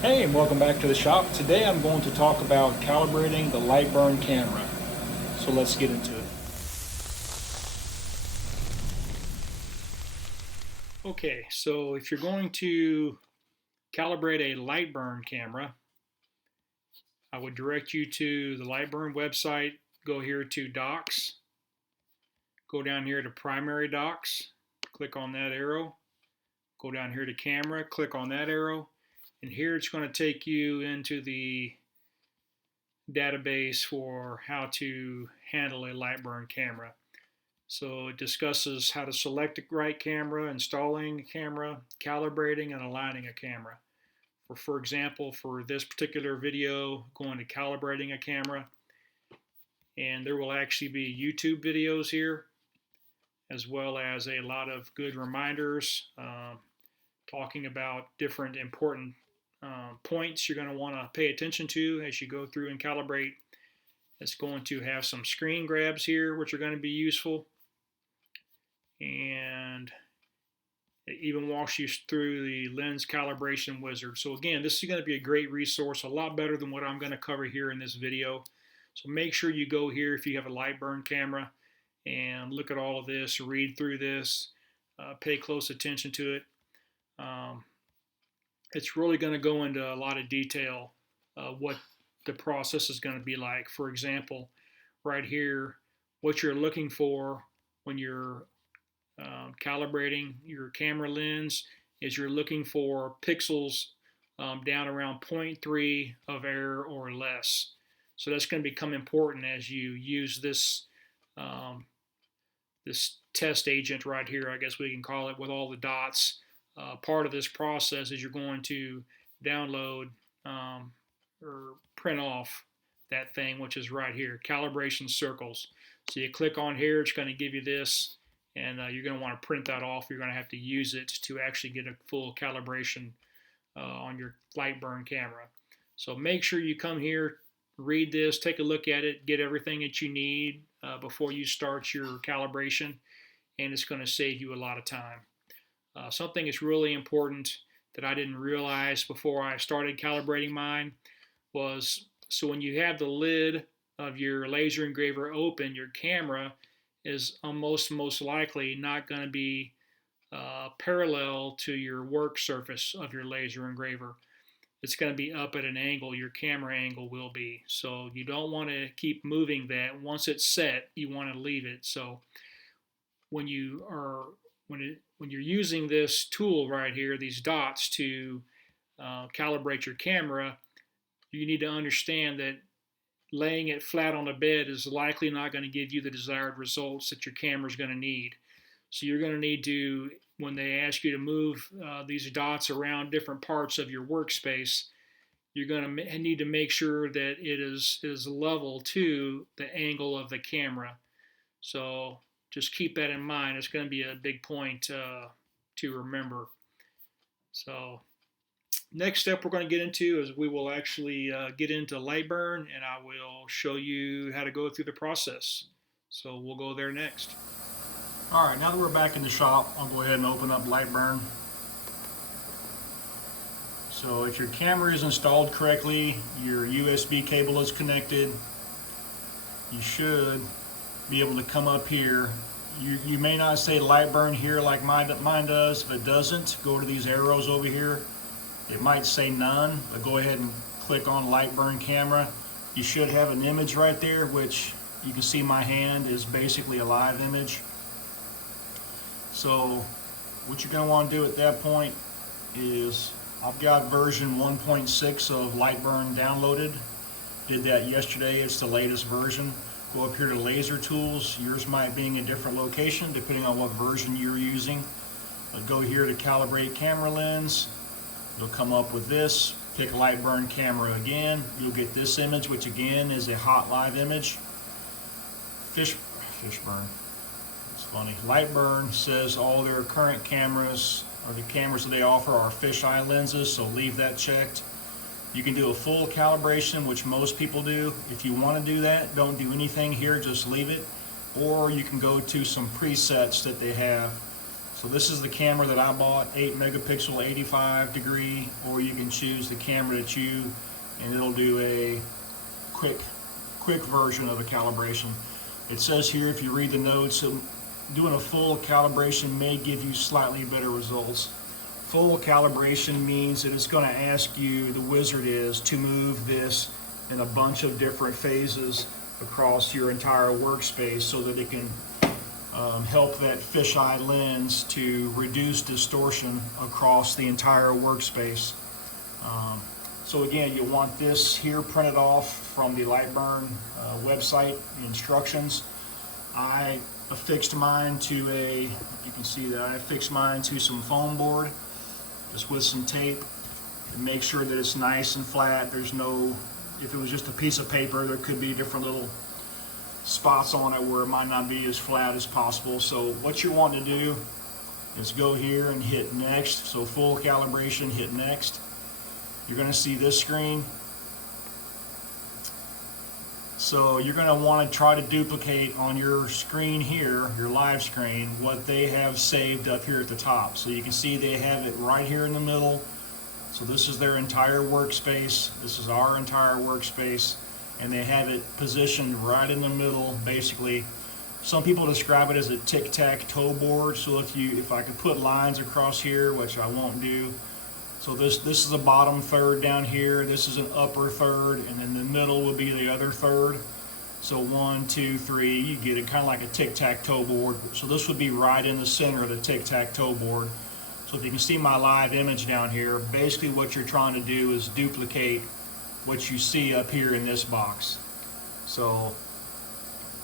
Hey, and welcome back to the shop. Today I'm going to talk about calibrating the Lightburn camera. So let's get into it. Okay, so if you're going to calibrate a Lightburn camera, I would direct you to the Lightburn website. Go here to Docs. Go down here to Primary Docs. Click on that arrow. Go down here to Camera. Click on that arrow. And here it's going to take you into the database for how to handle a Lightburn camera. So it discusses how to select the right camera, installing a camera, calibrating, and aligning a camera. For example, for this particular video, going to calibrating a camera, and there will actually be YouTube videos here, as well as a lot of good reminders talking about different important points you're going to want to pay attention to as you go through and calibrate. It's going to have some screen grabs here, which are going to be useful. And it even walks you through the lens calibration wizard. So again, this is going to be a great resource, a lot better than what I'm going to cover here in this video. So make sure you go here if you have a Lightburn camera and look at all of this, read through this, pay close attention to it. It's really going to go into a lot of detail what the process is going to be like. For example, right here, what you're looking for when you're calibrating your camera lens is you're looking for pixels down around 0.3 of error or less. So that's going to become important as you use this this test agent right here, I guess we can call it, with all the dots. Part of this process is you're going to download or print off that thing, which is right here, calibration circles. So you click on here, it's going to give you this, and you're going to want to print that off. You're going to have to use it to actually get a full calibration on your Lightburn camera. So make sure you come here, read this, take a look at it, get everything that you need before you start your calibration, and it's going to save you a lot of time. Something that's really important that I didn't realize before I started calibrating mine was, so when you have the lid of your laser engraver open, your camera is most likely not going to be parallel to your work surface of your laser engraver. It's going to be up at an angle. Your camera angle will be. So you don't want to keep moving that. Once it's set, you want to leave it. So when you're using this tool right here, these dots to calibrate your camera, you need to understand that laying it flat on the bed is likely not going to give you the desired results that your camera is going to need. So you're going to need to, when they ask you to move these dots around different parts of your workspace, you're going to need to make sure that it is level to the angle of the camera. So just keep that in mind. It's going to be a big point to remember. So next step we're going to get into is we will actually get into Lightburn, and I will show you how to go through the process. So we'll go there next. Alright, now that we're back in the shop, I'll go ahead and open up Lightburn. So if your camera is installed correctly, your USB cable is connected, you should be able to come up here. You may not say Lightburn here like mine does. If it doesn't, go to these arrows over here. It might say none, but go ahead and click on Lightburn camera. You should have an image right there, which you can see my hand is basically a live image. So what you're going to want to do at that point is, I've got version 1.6 of Lightburn downloaded. Did that yesterday. It's the latest version. Go up here to laser tools. Yours might be in a different location depending on what version you're using. Go here to calibrate camera lens. You'll come up with this. Pick Lightburn camera again. You'll get this image, which again is a hot live image. Fishburn. It's funny. Lightburn says all their current cameras, or the cameras that they offer, are fisheye lenses, so leave that checked. You can do a full calibration, which most people do. If you want to do that, don't do anything here, just leave it. Or you can go to some presets that they have. So this is the camera that I bought, 8 megapixel 85 degree, or you can choose the camera that you, and it'll do a quick version of a calibration. It says here, if you read the notes, doing a full calibration may give you slightly better results. Full calibration means that it's going to ask you, the wizard is, to move this in a bunch of different phases across your entire workspace so that it can help that fisheye lens to reduce distortion across the entire workspace. So again, you want this here printed off from the Lightburn website, the instructions. I affixed mine to you can see that I affixed mine to some foam board, just with some tape, to make sure that it's nice and flat. There's no, if it was just a piece of paper, there could be different little spots on it where it might not be as flat as possible. So what you want to do is go here and hit next. So full calibration, hit next. You're going to see this screen. So you're going to want to try to duplicate on your screen here, your live screen, what they have saved up here at the top. So you can see they have it right here in the middle. So this is their entire workspace. This is our entire workspace. And they have it positioned right in the middle, basically. Some people describe it as a tic-tac-toe board. So if I could put lines across here, which I won't do. So this is the bottom third down here, this is an upper third, and then the middle would be the other third. So 1, 2, 3, you get it kind of like a tic-tac-toe board. So this would be right in the center of the tic-tac-toe board. So if you can see my live image down here, basically what you're trying to do is duplicate what you see up here in this box. So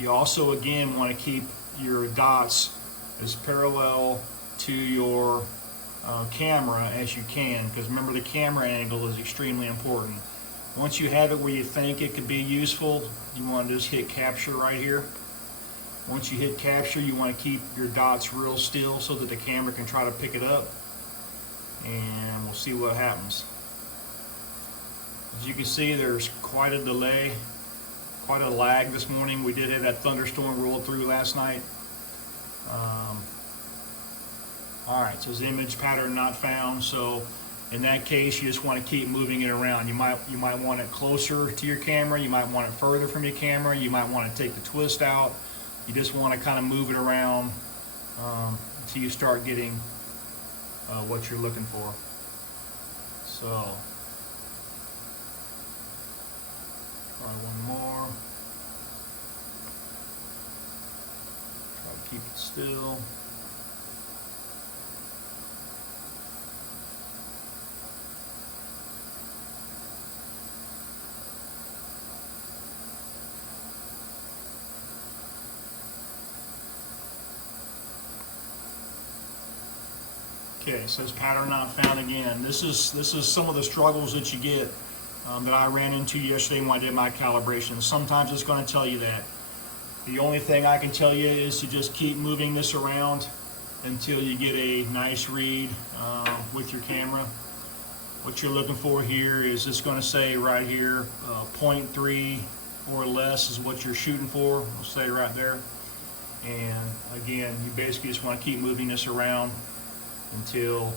you also again want to keep your dots as parallel to your camera as you can, because remember, the camera angle is extremely important. Once you have it where you think it could be useful, you want to just hit capture right here. Once you hit capture, you want to keep your dots real still so that the camera can try to pick it up, and we'll see what happens. As you can see, there's quite a delay, quite a lag this morning. We did have that thunderstorm roll through last night. Alright, so it's image pattern not found. So in that case, you just want to keep moving it around. You might want it closer to your camera, you might want it further from your camera, you might want to take the twist out. You just want to kind of move it around until you start getting what you're looking for. So, one more. Try to keep it still. Okay, it says pattern not found again. This is some of the struggles that you get that I ran into yesterday when I did my calibration. Sometimes it's going to tell you that. The only thing I can tell you is to just keep moving this around until you get a nice read with your camera. What you're looking for here is it's going to say right here 0.3 or less is what you're shooting for. It'll say right there. And again, you basically just want to keep moving this around until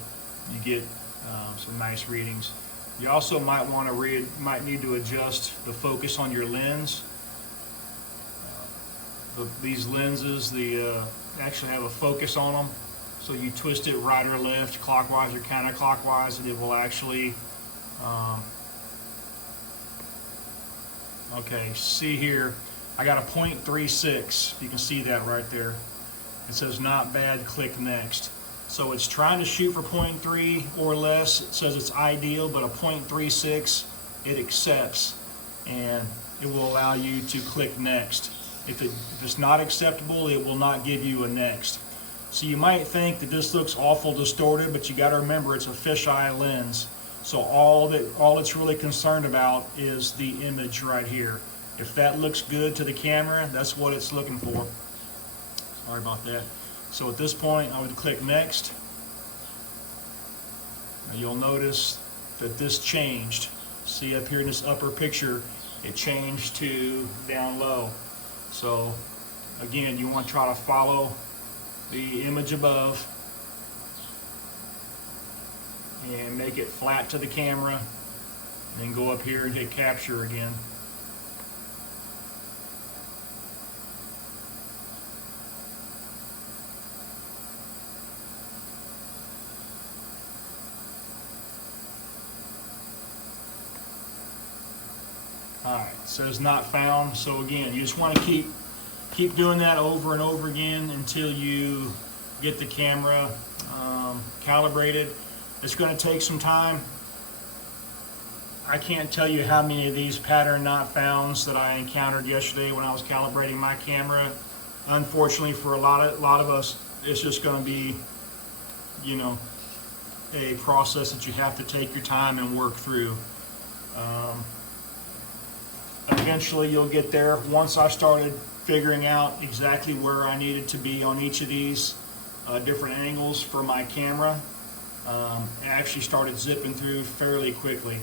you get some nice readings. You also might need to adjust the focus on your lens. These lenses, actually have a focus on them, so you twist it right or left, clockwise or counterclockwise, and it will actually. Okay, see here, I got a 0.36. You can see that right there. It says not bad. Click next. So it's trying to shoot for 0.3 or less. It says it's ideal, but a 0.36 it accepts, and it will allow you to click next. If it's not acceptable, it will not give you a next. So you might think that this looks awful distorted, but you got to remember it's a fisheye lens. So all it's really concerned about is the image right here. If that looks good to the camera, that's what it's looking for. Sorry about that. So at this point, I would click next. Now you'll notice that this changed. See up here in this upper picture, it changed to down low. So again, you want to try to follow the image above and make it flat to the camera, and then go up here and hit capture again. Alright, it says not found. So again, you just want to keep doing that over and over again until you get the camera calibrated. It's going to take some time. I can't tell you how many of these pattern not founds that I encountered yesterday when I was calibrating my camera. Unfortunately for a lot of us, it's just going to be, you know, a process that you have to take your time and work through. Eventually you'll get there. Once I started figuring out exactly where I needed to be on each of these different angles for my camera, it actually started zipping through fairly quickly.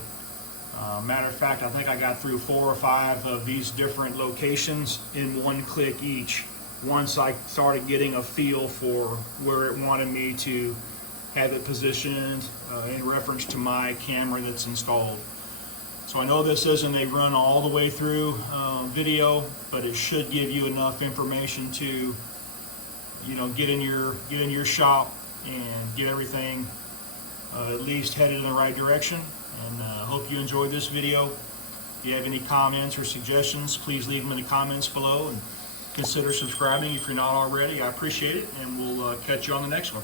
Matter of fact, I think I got through 4 or 5 of these different locations in one click each, once I started getting a feel for where it wanted me to have it positioned in reference to my camera that's installed. So I know this isn't a run all the way through video, but it should give you enough information to, you know, get in your shop and get everything at least headed in the right direction. And hope you enjoyed this video. If you have any comments or suggestions, please leave them in the comments below, and consider subscribing if you're not already. I appreciate it, and we'll catch you on the next one.